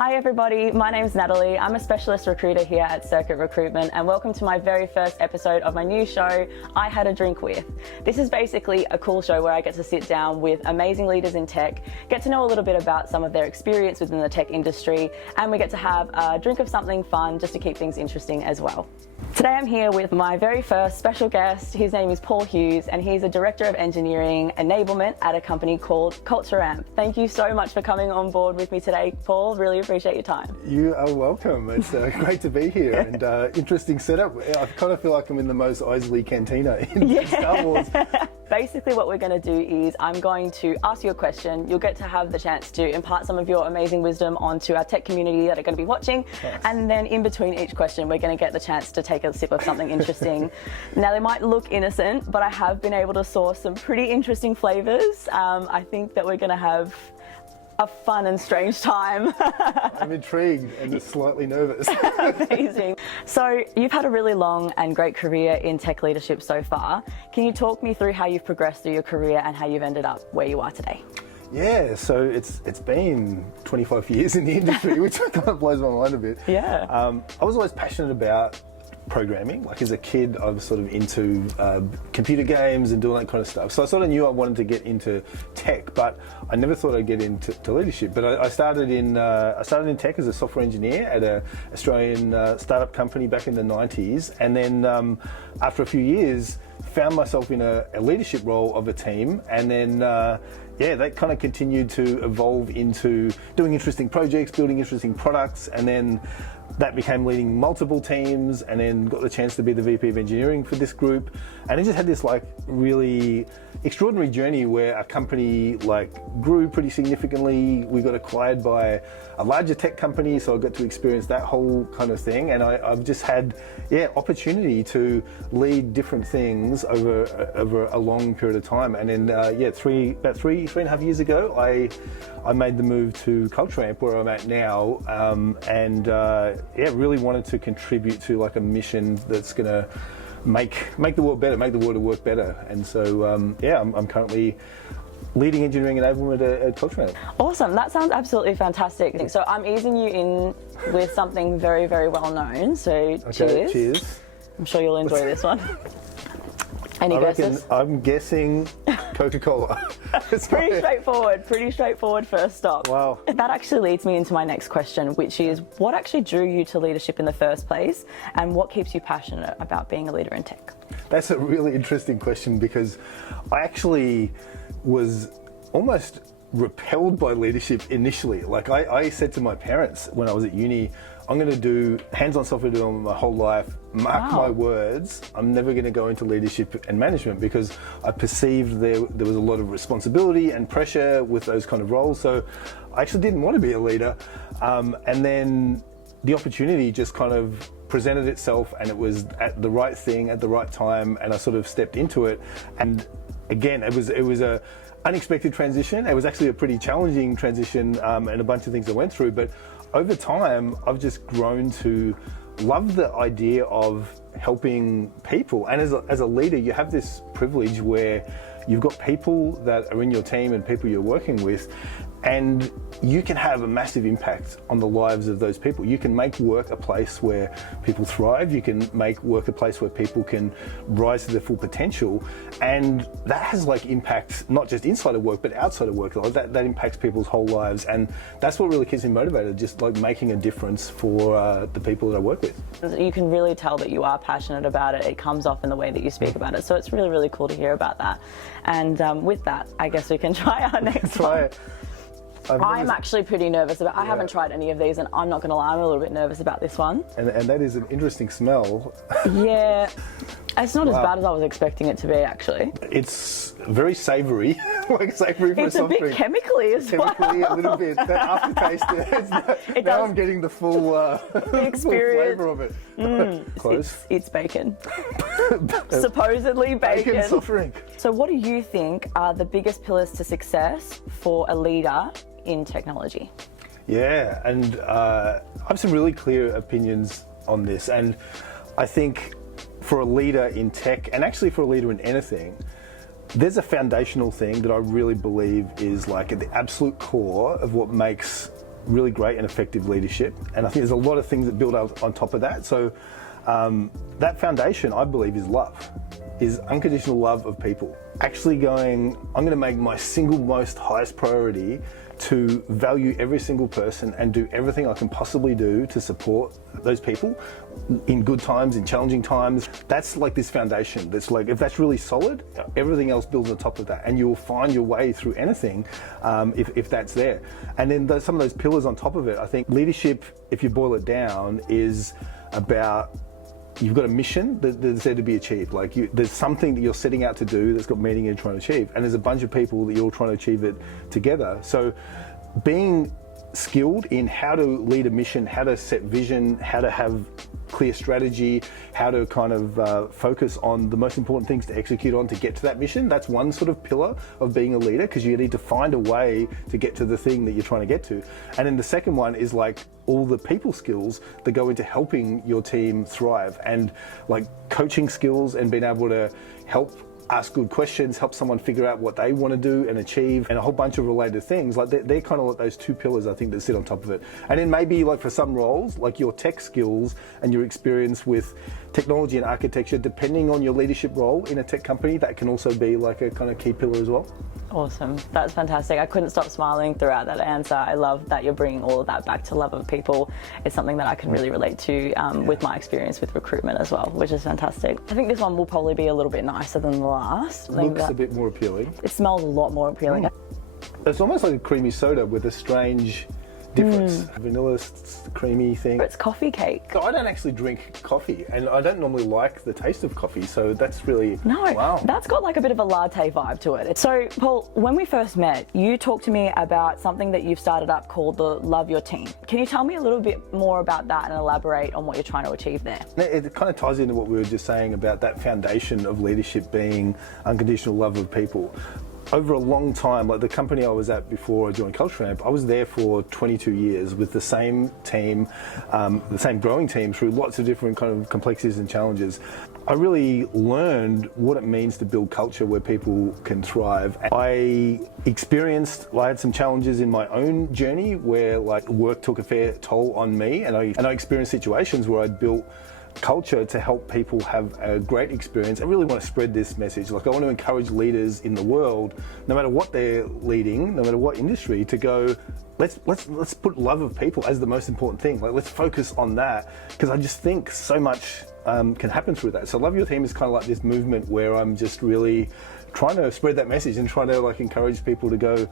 Hi everybody, my name is Natalie. I'm a specialist recruiter here at Circuit Recruitment, and welcome to my very first episode of my new show, I Had a Drink With. This is basically a cool show where I get to sit down with amazing leaders in tech, get to know a little bit about some of their experience within the tech industry, and we get to have a drink of something fun just to keep things interesting as well. Today I'm here with my very first special guest. His name is Paul Hughes, and he's a Director of Engineering Enablement at a company called Culture Amp. Thank you so much for coming on board with me today, Paul. Really appreciate your time. You are welcome. It's great to be here, and interesting setup. I kind of feel like I'm in the Mos Eisley Cantina in Star Wars. Basically what we're going to do is I'm going to ask you a question. You'll get to have the chance to impart some of your amazing wisdom onto our tech community that are going to be watching. Nice. And then in between each question, we're going to get the chance to take a sip of something interesting. Now, they might look innocent, but I have been able to source some pretty interesting flavors. I think that we're going to have a fun and strange time. I'm intrigued and just slightly nervous. Amazing. So you've had a really long and great career in tech leadership so far. Can you talk me through how you've progressed through your career and how you've ended up where you are today? Yeah, so it's been 25 years in the industry, which kind of blows my mind a bit. Yeah. I was always passionate about programming. Like as a kid, I was sort of into computer games and doing that kind of stuff. So I sort of knew I wanted to get into tech, but I never thought I'd get into leadership. But I started in tech as a software engineer at an Australian startup company back in the 90s, and then after a few years, found myself in a leadership role of a team, and then that kind of continued to evolve into doing interesting projects, building interesting products, and then that became leading multiple teams, and then got the chance to be the VP of engineering for this group. And it just had this like really extraordinary journey where a company like grew pretty significantly. We got acquired by a larger tech company, so I got to experience that whole kind of thing. And I've just had opportunity to lead different things over a long period of time. And then about three and a half years ago, I made the move to Culture Amp, where I'm at now, and really wanted to contribute to like a mission that's going to make the world better, make the world work better. And so I'm currently leading engineering enablement at Culture Amp. Awesome, that sounds absolutely fantastic. So I'm easing you in with something very, very well known. So okay, cheers. I'm sure you'll enjoy this one. Any guesses? I'm guessing Coca-Cola. Pretty straightforward first stop. Wow. That actually leads me into my next question, which is what actually drew you to leadership in the first place, and what keeps you passionate about being a leader in tech? That's a really interesting question, because I actually was almost repelled by leadership initially. Like I said to my parents when I was at uni, I'm going to do hands-on software development my whole life. Mark my words, I'm never going to go into leadership and management, because I perceived there was a lot of responsibility and pressure with those kind of roles. So I actually didn't want to be a leader. And then the opportunity just kind of presented itself, and it was at the right thing at the right time, and I sort of stepped into it. And again, it was a unexpected transition. It was actually a pretty challenging transition, and a bunch of things I went through. But over time, I've just grown to love the idea of helping people. And as a leader, you have this privilege where you've got people that are in your team and people you're working with, and you can have a massive impact on the lives of those people. You can make work a place where people thrive. You can make work a place where people can rise to their full potential. And that has like impact, not just inside of work, but outside of work. Like that impacts people's whole lives. And that's what really keeps me motivated, just like making a difference for the people that I work with. You can really tell that you are passionate about it. It comes off in the way that you speak about it. So it's really, really cool to hear about that. And with that, I guess we can try our next one. I'm actually pretty nervous about. I haven't tried any of these, and I'm not going to lie, I'm a little bit nervous about this one. And that is an interesting smell. Yeah, it's not as bad as I was expecting it to be, actually. It's very savoury, like savoury for a soft drink. It's a bit chemically as well. Chemically, a little bit. That aftertaste. Now I'm getting the full experience. Full flavour of it. Close. It's bacon. Supposedly bacon. Bacon soft drink. So what do you think are the biggest pillars to success for a leader in technology? Yeah, and I have some really clear opinions on this. And I think for a leader in tech, and actually for a leader in anything, there's a foundational thing that I really believe is like at the absolute core of what makes really great and effective leadership. And I think there's a lot of things that build up on top of that. So that foundation, I believe, is love, is unconditional love of people. Actually going, I'm going to make my single most highest priority to value every single person and do everything I can possibly do to support those people in good times, in challenging times. That's like this foundation. That's like, if that's really solid, everything else builds on top of that, and you'll find your way through anything if that's there. And then some of those pillars on top of it, I think leadership, if you boil it down, is about, you've got a mission that's there to be achieved. Like there's something that you're setting out to do that's got meaning you're trying to achieve, and there's a bunch of people that you're all trying to achieve it together. So being skilled in how to lead a mission, how to set vision, how to have clear strategy, how to kind of focus on the most important things to execute on to get to that mission. That's one sort of pillar of being a leader, because you need to find a way to get to the thing that you're trying to get to. And then the second one is like all the people skills that go into helping your team thrive, and like coaching skills and being able to help ask good questions, help someone figure out what they want to do and achieve, and a whole bunch of related things. Like they're kind of like those two pillars, I think, that sit on top of it. And then maybe like for some roles, like your tech skills and your experience with technology and architecture, depending on your leadership role in a tech company, that can also be like a kind of key pillar as well. Awesome. That's fantastic. I couldn't stop smiling throughout that answer. I love that you're bringing all of that back to love of people. It's something that I can really relate to with my experience with recruitment as well, which is fantastic. I think this one will probably be a little bit nicer than the last. Looks a bit more appealing. It smells a lot more appealing. It's almost like a creamy soda with a strange difference. Vanilla creamy thing. It's coffee cake. I don't actually drink coffee, and I don't normally like the taste of coffee, so that's really, wow. That's got like a bit of a latte vibe to it. So Paul, when we first met, you talked to me about something that you've started up called the Love Your Team. Can you tell me a little bit more about that and elaborate on what you're trying to achieve there? It kind of ties into what we were just saying about that foundation of leadership being unconditional love of people. Over a long time, like the company I was at before I joined Culture Amp, I was there for 22 years with the same team, the same growing team through lots of different kind of complexities and challenges. I really learned what it means to build culture where people can thrive. I had some challenges in my own journey where like work took a fair toll on me, and I experienced situations where I'd built culture to help people have a great experience. I really want to spread this message. Like I want to encourage leaders in the world, no matter what they're leading, no matter what industry, to go, let's put love of people as the most important thing. Like let's focus on that, because I just think so much can happen through that. So Love Your Team is kind of like this movement where I'm just really trying to spread that message and trying to like encourage people to go,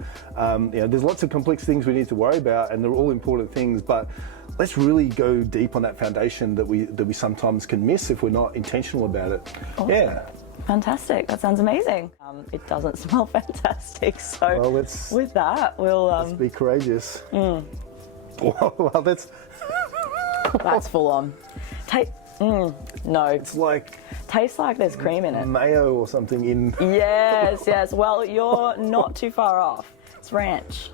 there's lots of complex things we need to worry about, and they're all important things, but let's really go deep on that foundation that we sometimes can miss if we're not intentional about it. Awesome. Yeah. Fantastic. That sounds amazing. It doesn't smell fantastic, so well, with that, let's be courageous. Well, that's full on. No. It's like tastes like there's cream in it. Mayo or something in. Yes. Well, you're not too far off. It's ranch.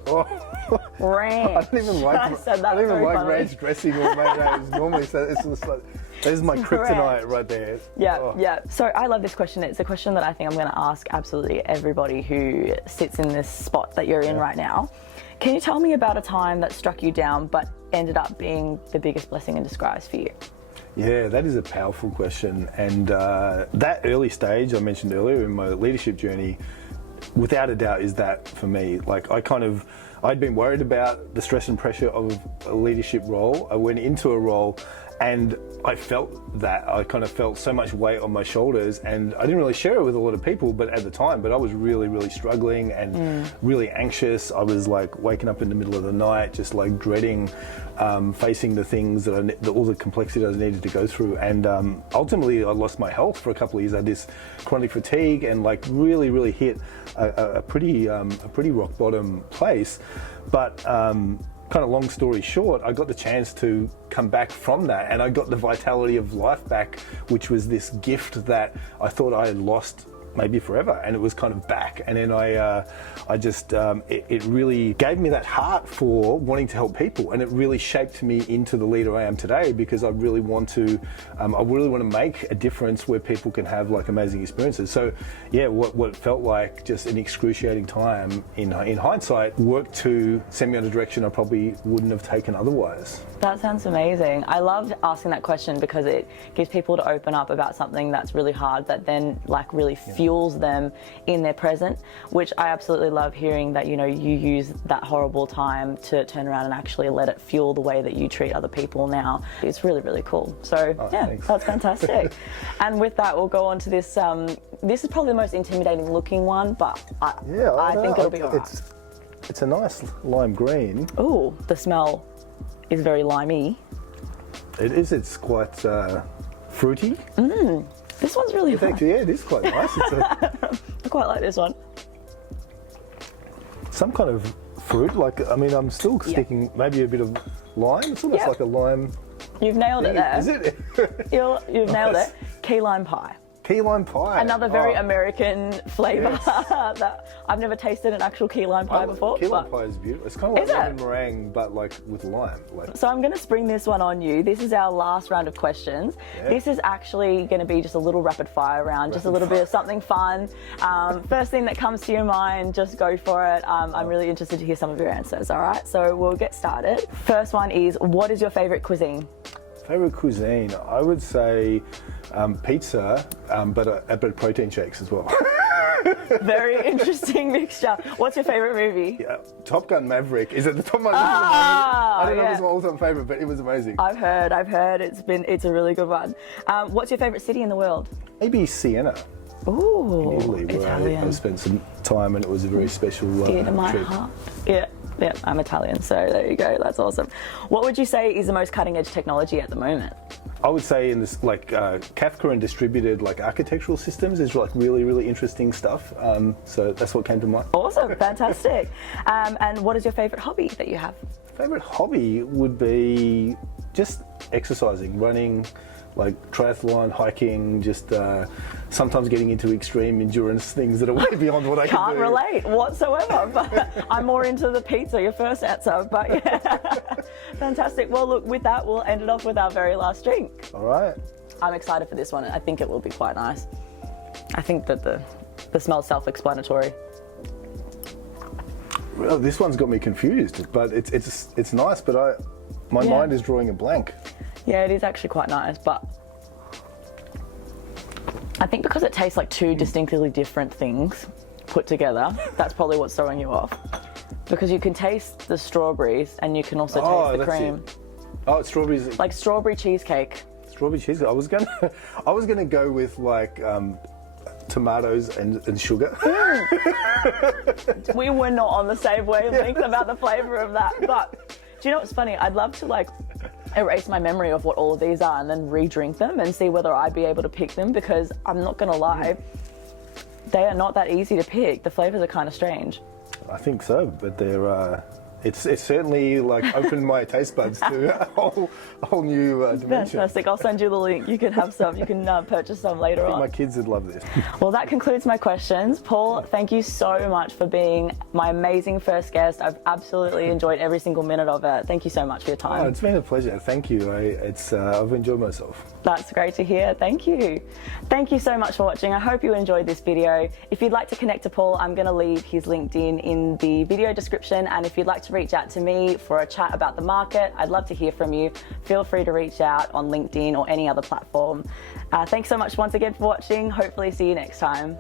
Ranch. I don't even like ranch dressing or mayonnaise normally, so it's just like, this is my kryptonite right there. Yeah. So I love this question. It's a question that I think I'm going to ask absolutely everybody who sits in this spot that you're in right now. Can you tell me about a time that struck you down but ended up being the biggest blessing in disguise for you? Yeah, that is a powerful question. And that early stage I mentioned earlier in my leadership journey, without a doubt, is that for me. Like I'd been worried about the stress and pressure of a leadership role. I went into a role and I felt that. I kind of felt so much weight on my shoulders, and I didn't really share it with a lot of people but at the time, but I was really, really struggling and really anxious. I was like waking up in the middle of the night, just like dreading facing the things that all the complexities I needed to go through. And ultimately I lost my health for a couple of years. I had this chronic fatigue and like really, really hit a pretty rock bottom place. But kind of long story short, I got the chance to come back from that, and I got the vitality of life back, which was this gift that I thought I had lost maybe forever, and it was kind of back. And then I just it really gave me that heart for wanting to help people, and it really shaped me into the leader I am today, because I really want to make a difference where people can have like amazing experiences. So yeah, what felt like just an excruciating time in hindsight worked to send me on a direction I probably wouldn't have taken otherwise. That sounds amazing. I loved asking that question because it gives people to open up about something that's really hard, that then like really fuels them in their present, which I absolutely love hearing that, you know, you use that horrible time to turn around and actually let it fuel the way that you treat other people now. It's really, really cool. So thanks. That's fantastic. And with that, we'll go on to this. This is probably the most intimidating looking one, but I think it'll be all right. It's a nice lime green. Ooh, the smell is very limey. It is. It's quite fruity. This one's really nice. Yeah, it is quite nice. I quite like this one. Some kind of fruit. Like, I mean, I'm still sticking maybe a bit of lime. It's almost like a lime. You've nailed it there. Is it? You've nailed it. Key lime pie. Key lime pie. Another very American flavour that I've never tasted an actual key lime pie before. Key lime pie is beautiful. It's kind of like lemon meringue, but like with lime. So I'm going to spring this one on you. This is our last round of questions. Yeah. This is actually going to be just a little rapid fire round, just a little bit of something fun. First thing that comes to your mind, just go for it. I'm really interested to hear some of your answers, all right? So we'll get started. First one is, what is your favourite cuisine? Favorite cuisine, I would say pizza, but protein shakes as well. Very interesting mixture. What's your favorite movie? Yeah, Top Gun Maverick is at the top of my list. I don't know if it's my all-time favorite, but it was amazing. I've heard it's a really good one. What's your favorite city in the world? Maybe Siena. Ooh, in Italy, where I spent some time, and it was a very special dear to my trip. heart. Yeah, I'm Italian, so there you go. That's awesome. What would you say is the most cutting-edge technology at the moment? I would say in this, like Kafka and distributed like architectural systems is like really, really interesting stuff. So that's what came to mind. Awesome, fantastic. And what is your favourite hobby that you have? Favorite hobby would be just exercising, running, like triathlon, hiking, just sometimes getting into extreme endurance things that are way beyond what I can do. Can't relate whatsoever, but I'm more into the pizza, your first answer, but yeah. Fantastic. Well, look, with that, we'll end it off with our very last drink. All right. I'm excited for this one. I think it will be quite nice. I think that the smell's self-explanatory. Well, this one's got me confused, but it's nice, but my mind is drawing a blank. Yeah, it is actually quite nice, but I think because it tastes like two distinctly different things put together, that's probably what's throwing you off. Because you can taste the strawberries and you can also taste the cream. Oh, it's strawberries. Like strawberry cheesecake. Strawberry cheesecake. I was gonna go with like tomatoes and sugar. We were not on the same wavelength about the flavour of that. But do you know what's funny? I'd love to like erase my memory of what all of these are and then re-drink them and see whether I'd be able to pick them, because I'm not gonna lie, they are not that easy to pick. The flavours are kind of strange. I think so, but they're it's certainly like opened my taste buds to a whole new dimension. Fantastic. I'll send you the link. You can have some. You can purchase some later on. My kids would love this. Well, that concludes my questions. Paul, thank you so much for being my amazing first guest. I've absolutely enjoyed every single minute of it. Thank you so much for your time. Oh, it's been a pleasure. Thank you. I've enjoyed myself. That's great to hear. Thank you. Thank you so much for watching. I hope you enjoyed this video. If you'd like to connect to Paul, I'm going to leave his LinkedIn in the video description. And if you'd like to reach out to me for a chat about the market, I'd love to hear from you. Feel free to reach out on LinkedIn or any other platform. Thanks so much once again for watching. Hopefully see you next time.